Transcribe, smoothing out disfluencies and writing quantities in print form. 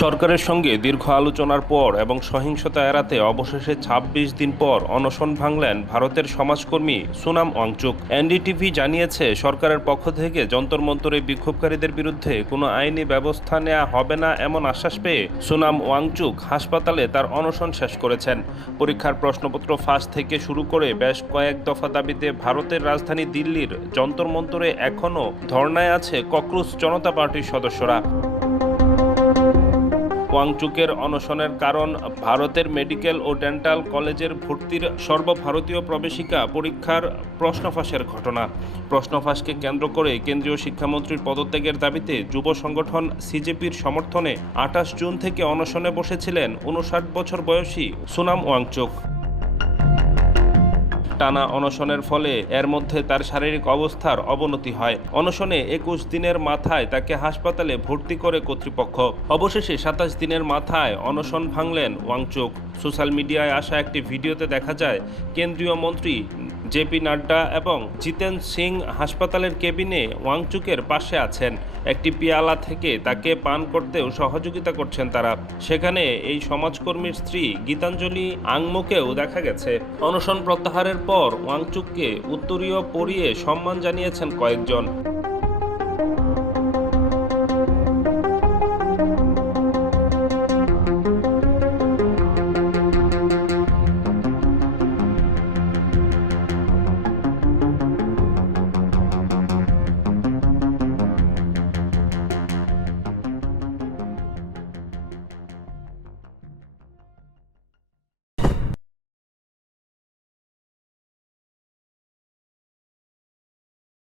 সরকারের সঙ্গে দীর্ঘ আলোচনার পর এবং সহিংসতা এড়াতে অবশেষে ২৬ দিন পর অনশন ভাঙলেন ভারতের সমাজকর্মী সোনাম ওয়াংচুক। এনডিটিভি জানিয়েছে, সরকারের পক্ষ থেকে যন্তর মন্তরে বিক্ষোভকারীদের বিরুদ্ধে কোনো আইনি ব্যবস্থা নেওয়া হবে না এমন আশ্বাস পেয়ে সোনাম ওয়াংচুক হাসপাতালে তার অনশন শেষ করেছেন। পরীক্ষার প্রশ্নপত্র ফাঁস থেকে শুরু করে বেশ কয়েক দফা দাবিতে ভারতের রাজধানী দিল্লির যন্তর মন্তরে এখনও ধর্নায় আছে ককরোচ জনতা পার্টির সদস্যরা। ওয়াংচুকের অনশনের কারণ ভারতের মেডিকেল ও ডেন্টাল কলেজের ভর্তির সর্বভারতীয় প্রবেশিকা পরীক্ষার প্রশ্ন ফাঁসের ঘটনা। প্রশ্ন ফাঁসকে কেন্দ্র করে কেন্দ্রীয় শিক্ষামন্ত্রীর পদত্যাগের দাবিতে যুব সংগঠন সিজেপির সমর্থনে ২৮ জুন থেকে অনশনে বসেছিলেন ৫৯ বছর বয়সী সোনাম ওয়াংচুক। টানা অনশনের ফলে এর মধ্যে তার শারীরিক অবস্থার অবনতি হয়। অনশনে ২১ দিনের মাথায় তাকে হাসপাতালে ভর্তি করে কর্তৃপক্ষ। অবশেষে ২৭ দিনের মাথায় অনশন ভাঙলেন ওয়াংচুক। সোশ্যাল মিডিয়ায় আসা একটি ভিডিওতে দেখা যায়, কেন্দ্রীয় মন্ত্রী জেপি নাড্ডা এবং জিতেন সিং হাসপাতালের কেবিনে ওয়াংচুকের পাশে আছেন। একটি পেয়ালা থেকে তাকে পান করতেও সহযোগিতা করছেন তারা। সেখানে এই সমাজকর্মীর স্ত্রী গীতাঞ্জলি আংমোকেও দেখা গেছে। অনশন প্রত্যাহারের পর ওয়াংচুককে উত্তরীয় পরিয়ে সম্মান জানিয়েছেন কয়েকজন।